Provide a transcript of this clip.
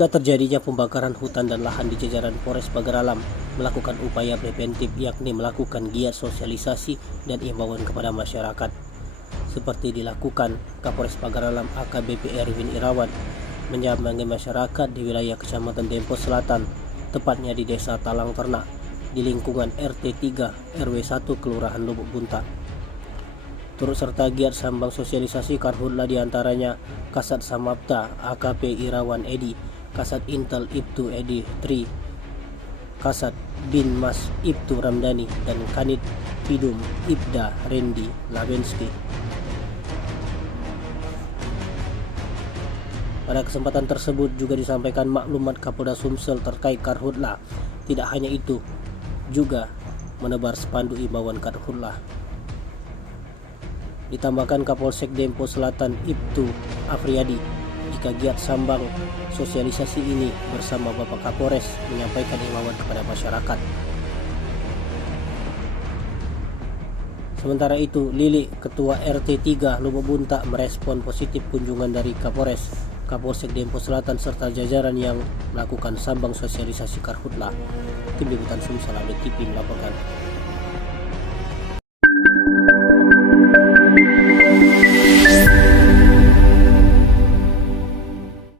Pasca terjadinya pembakaran hutan dan lahan di jajaran Polres Pagar Alam melakukan upaya preventif, yakni melakukan giat sosialisasi dan imbauan kepada masyarakat. Seperti dilakukan Kapolres Pagar Alam AKBP Erwin Irawan menyambangi masyarakat di wilayah Kecamatan Dempo Selatan, tepatnya di Desa Talang Ternak, di lingkungan RT 3 RW 1 Kelurahan Lubuk Bunta. Turut serta giat sambang sosialisasi karhutla diantaranya Kasat Samapta AKP Irawan Edi, Kasat Intel Ibtu Edi Tri, Kasat Bin Mas Ibtu Ramdhani, dan Kanit Pidum Ibda Randy Lawenski. Pada kesempatan tersebut juga disampaikan maklumat Kapolda Sumsel terkait karhutla. Tidak hanya itu, juga menebar spanduk imbauan karhutla. Ditambahkan Kapolsek Dempo Selatan Ibtu Afriyadi, jika giat sambang sosialisasi ini bersama Bapak Kapolres menyampaikan imbauan kepada masyarakat. Sementara itu, Lili, Ketua RT 3 Lubuk Bunta, merespon positif kunjungan dari Kapolres, Kapolsek Dempo Selatan serta jajaran yang melakukan sambang sosialisasi karhutla. Tim Liputan Sumsel Update TV melaporkan.